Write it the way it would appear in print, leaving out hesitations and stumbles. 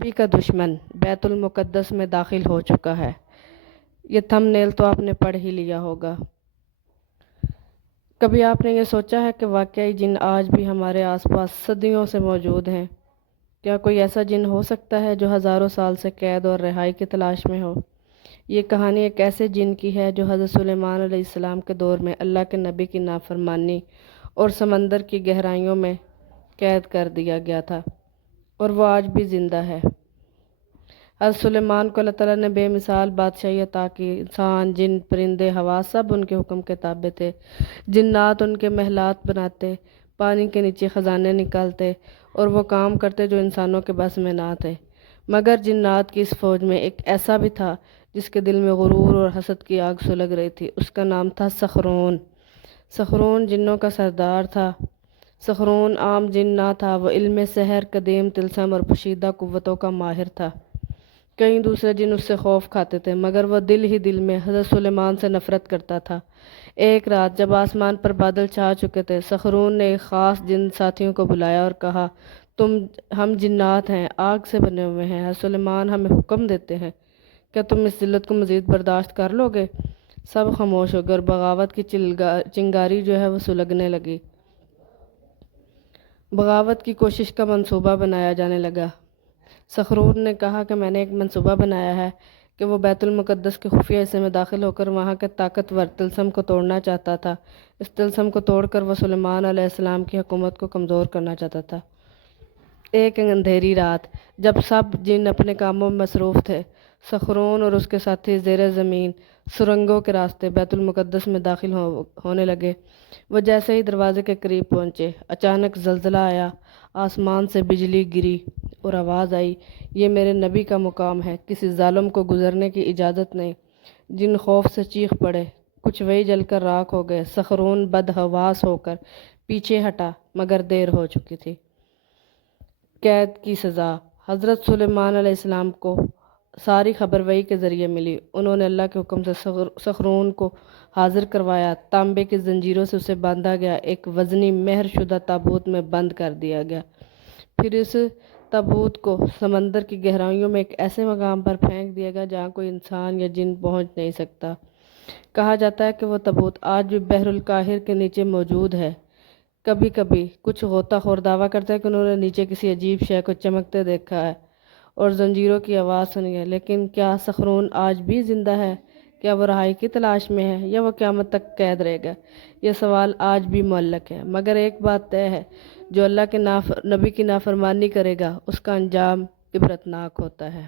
نبی کا دشمن بیت المقدس میں داخل ہو چکا ہے۔ یہ تھم نیل تو آپ نے پڑھ ہی لیا ہوگا۔ کبھی آپ نے یہ سوچا ہے کہ واقعی جن آج بھی ہمارے آس پاس صدیوں سے موجود ہیں؟ کیا کوئی ایسا جن ہو سکتا ہے جو ہزاروں سال سے قید اور رہائی کی تلاش میں ہو؟ یہ کہانی ایک ایسے جن کی ہے جو حضرت سلیمان علیہ السلام کے دور میں اللہ کے نبی کی نافرمانی اور سمندر کی گہرائیوں میں قید کر دیا گیا تھا، اور وہ آج بھی زندہ ہے۔ حضرت سلیمان کو اللہ تعالیٰ نے بے مثال بادشاہی عطا کی۔ انسان، جن، پرندے، ہوا سب ان کے حکم کے تابع تھے۔ جنات ان کے محلات بناتے، پانی کے نیچے خزانے نکالتے اور وہ کام کرتے جو انسانوں کے بس میں نہ تھے۔ مگر جنات کی اس فوج میں ایک ایسا بھی تھا جس کے دل میں غرور اور حسد کی آگ سلگ رہی تھی۔ اس کا نام تھا سخرون۔ سخرون جنوں کا سردار تھا۔ سخرون عام جن نہ تھا، وہ علم سحر، قدیم طلسم اور پوشیدہ قوتوں کا ماہر تھا۔ کئی دوسرے جن اس سے خوف کھاتے تھے، مگر وہ دل ہی دل میں حضرت سلیمان سے نفرت کرتا تھا۔ ایک رات جب آسمان پر بادل چھا چکے تھے، سخرون نے ایک خاص جن ساتھیوں کو بلایا اور کہا، ہم جنات ہیں، آگ سے بنے ہوئے ہیں۔ حضرت سلیمان ہمیں حکم دیتے ہیں، کیا تم اس ذلت کو مزید برداشت کر لو گے؟ سب خاموش ہو گئے اور بغاوت کی چنگاری جو ہے وہ سلگنے لگی۔ بغاوت کی کوشش کا منصوبہ بنایا جانے لگا۔ سخرون نے کہا کہ میں نے ایک منصوبہ بنایا ہے کہ وہ بیت المقدس کے خفیہ حصے میں داخل ہو کر وہاں کے طاقتور طلسم کو توڑنا چاہتا تھا۔ اس طلسم کو توڑ کر وہ سلیمان علیہ السلام کی حکومت کو کمزور کرنا چاہتا تھا۔ ایک اندھیری رات جب سب جن اپنے کاموں میں مصروف تھے، سخرون اور اس کے ساتھی زیر زمین سرنگوں کے راستے بیت المقدس میں داخل ہونے لگے۔ وہ جیسے ہی دروازے کے قریب پہنچے، اچانک زلزلہ آیا، آسمان سے بجلی گری اور آواز آئی، یہ میرے نبی کا مقام ہے، کسی ظالم کو گزرنے کی اجازت نہیں۔ جن خوف سے چیخ پڑے، کچھ وہی جل کر راکھ ہو گئے۔ سخرون بدحواس ہو کر پیچھے ہٹا، مگر دیر ہو چکی تھی۔ قید کی سزا حضرت سلیمان علیہ السلام کو ساری خبر وحی کے ذریعے ملی۔ انہوں نے اللہ کے حکم سے سخرون کو حاضر کروایا، تانبے کی زنجیروں سے اسے باندھا گیا، ایک وزنی مہر شدہ تابوت میں بند کر دیا گیا۔ پھر اس تابوت کو سمندر کی گہرائیوں میں ایک ایسے مقام پر پھینک دیا گیا جہاں کوئی انسان یا جن پہنچ نہیں سکتا۔ کہا جاتا ہے کہ وہ تابوت آج بھی بحر الکاہل کے نیچے موجود ہے۔ کبھی کبھی کچھ غوطہ خور دعویٰ کرتے ہیں کہ انہوں نے نیچے کسی عجیب شے کو چمکتے دیکھا ہے اور زنجیروں کی آواز سنی ہے، لیکن کیا سخرون آج بھی زندہ ہے؟ کیا وہ رہائی کی تلاش میں ہے یا وہ قیامت تک قید رہے گا؟ یہ سوال آج بھی معلق ہے، مگر ایک بات طے ہے، جو اللہ کے نبی کی نافرمانی کرے گا اس کا انجام عبرتناک ہوتا ہے۔